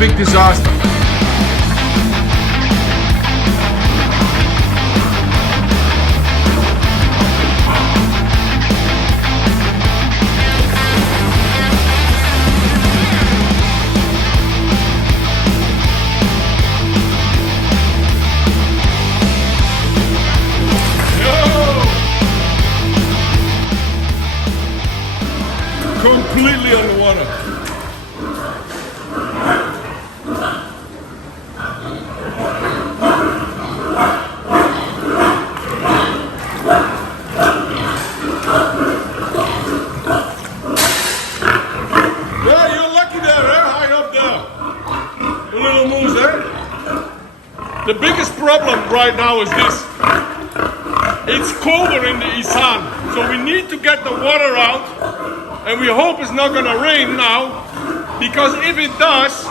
big disaster. Completely underwater. Yeah, you're lucky there, high up there. The little moose there. The biggest problem right now is this. It's colder in the Isan, so we need to get the water out. And we hope it's not gonna rain now, because if it does,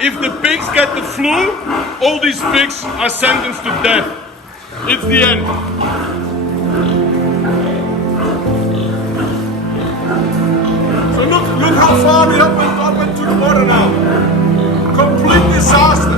if the pigs get the flu, all these pigs are sentenced to death. It's the end. So look how far we up into the water now. Complete disaster.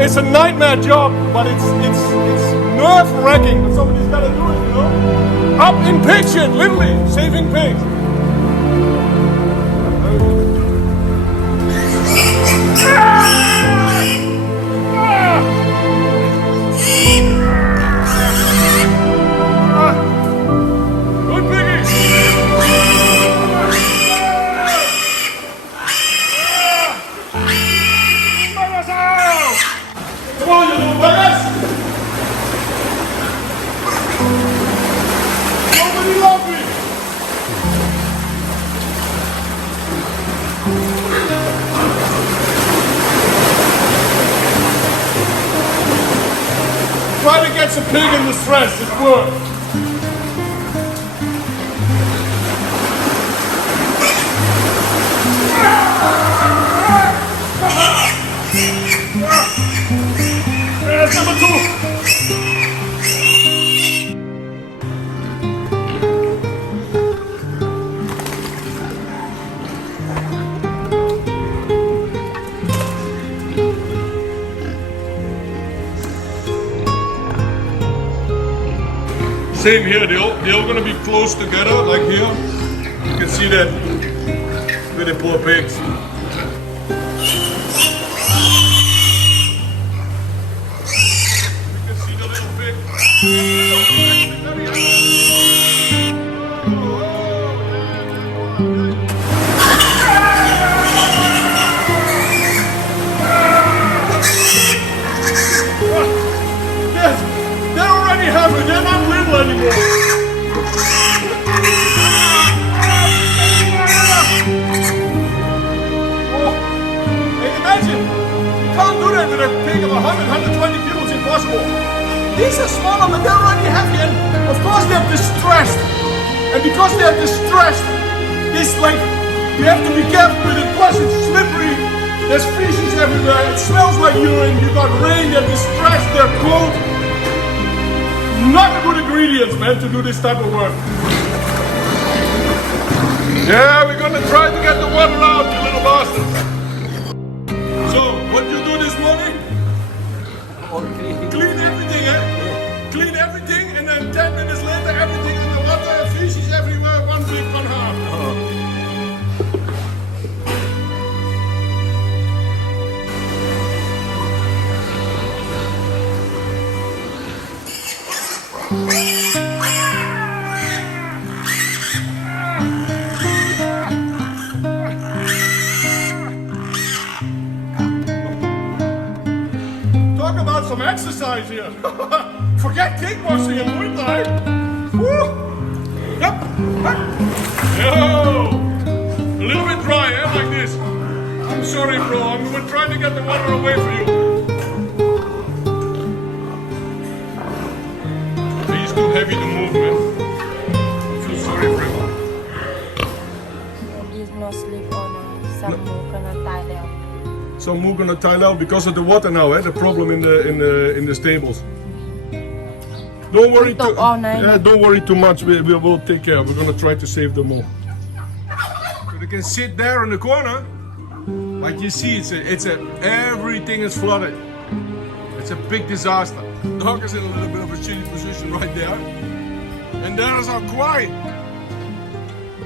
It's a nightmare job, but it's nerve-wracking. But somebody's got to do it, you know. Up in pig shit, literally saving pigs. Good piggies. Come on, you little buggers! Nobody love me! Try to get some pig in the stress, it works. There's number 2. Same here, they're all gonna be close together, like here. You can see that with the poor pigs. You can see the little pig. They're already happy, they're not little anymore. Imagine, you can't do that with a pig of 120 kilos, impossible. These are smaller, but they're already happy, and of course they're distressed. And because they're distressed, it's like, you have to be careful with it, plus it's slippery, there's feces everywhere, it smells like urine, you got rain, they're distressed, they're cold. Not the good ingredients, man, to do this type of work. Yeah, we're gonna try to get the water out, you little bastards. So, what you do this morning? Clean everything, eh? Clean everything, and then 10 minutes later, everything in the water, feces everywhere, one big, one half. some exercise here. Forget kickboxing and Muay Thai. Woo. Yep. Yo. A little bit dry, eh? Like this. I'm sorry, bro. We're trying to get the water away for you. He's too heavy to move, man. I feel sorry for him. He's not sleep on some gonna tie down. So we're gonna tie out because of the water now, eh? The problem in the stables. Don't worry too. All night. Yeah, don't worry too much. We will take care. We're gonna try to save them all. So they can sit there in the corner. Like you see, everything is flooded. It's a big disaster. Dog is in a little bit of a shitty position right there, and there's our Kwai.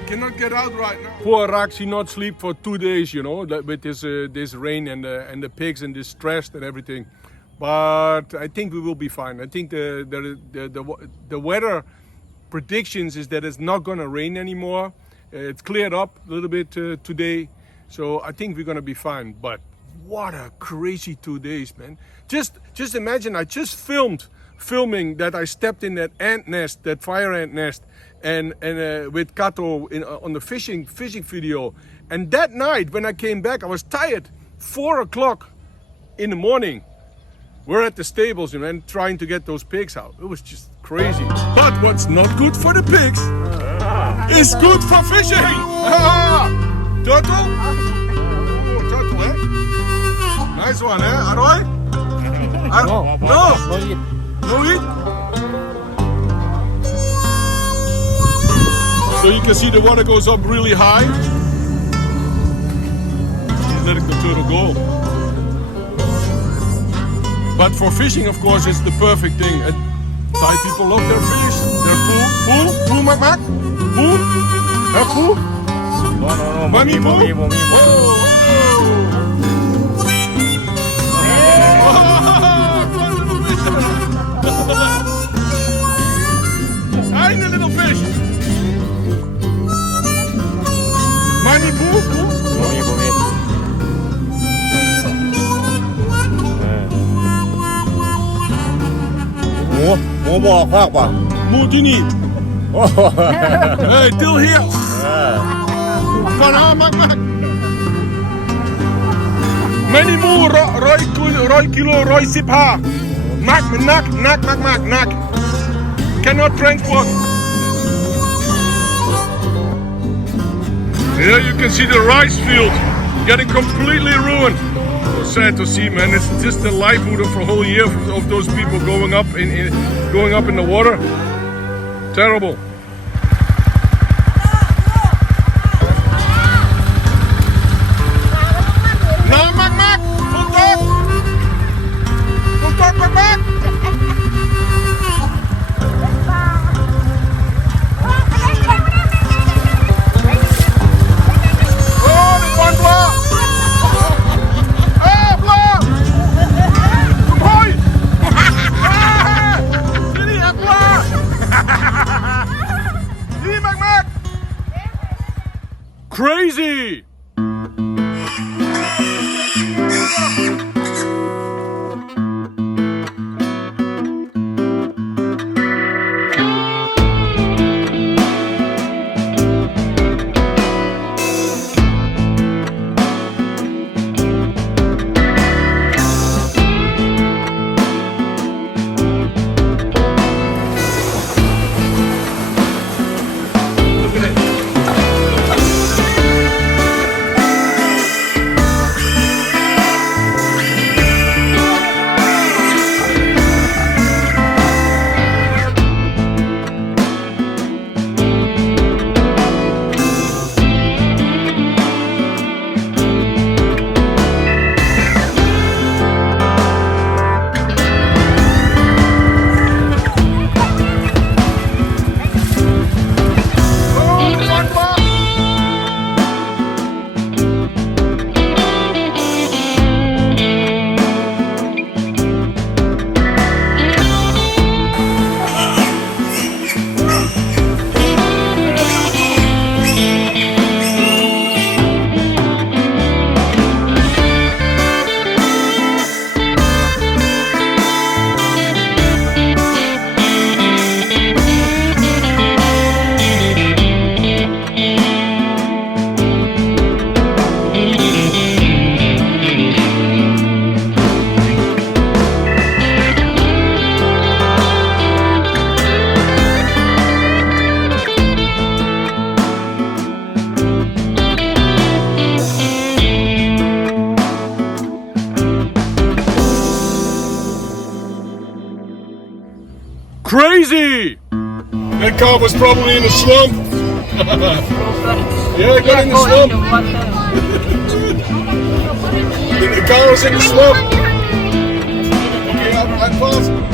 Cannot get out right now. Poor Rax, he not sleep for 2 days, you know, with this rain and the pigs and the stress and everything. But I think we will be fine. I think the weather predictions is that it's not gonna rain anymore. It's cleared up a little bit today, so I think we're gonna be fine. But what a crazy 2 days, man! Just imagine, I just filming that I stepped in that ant nest, that fire ant nest. And with Kato on the fishing video, and that night when I came back, I was tired. 4 o'clock in the morning, we're at the stables, you know, and trying to get those pigs out. It was just crazy. But what's not good for the pigs is good for fishing. Turtle? Oh, turtle, eh? Nice one, eh? Aroy? No. No eat? So you can see the water goes up really high. He's letting the turtle go. But for fishing, of course, it's the perfect thing. And Thai people love their fish. Their pool, mak mak, pool, pool. No, Mami pool. Tiny little fish. Mani pool. Hổ bò khoácป่ะ Muที่นี่ Hey, still here. Còn mak mak. Many mu 100 kilo 115. Mak nak. Cannot transport. Here you can see the rice field getting completely ruined. So sad to see, man. It's just the livelihood for a whole year of those people going up in the water. Terrible. Now, mak. Full talk, mak. Crazy! crazy! That car was probably in a slump. Yeah, it got in the slump. The car was in the slump. Okay, I paused.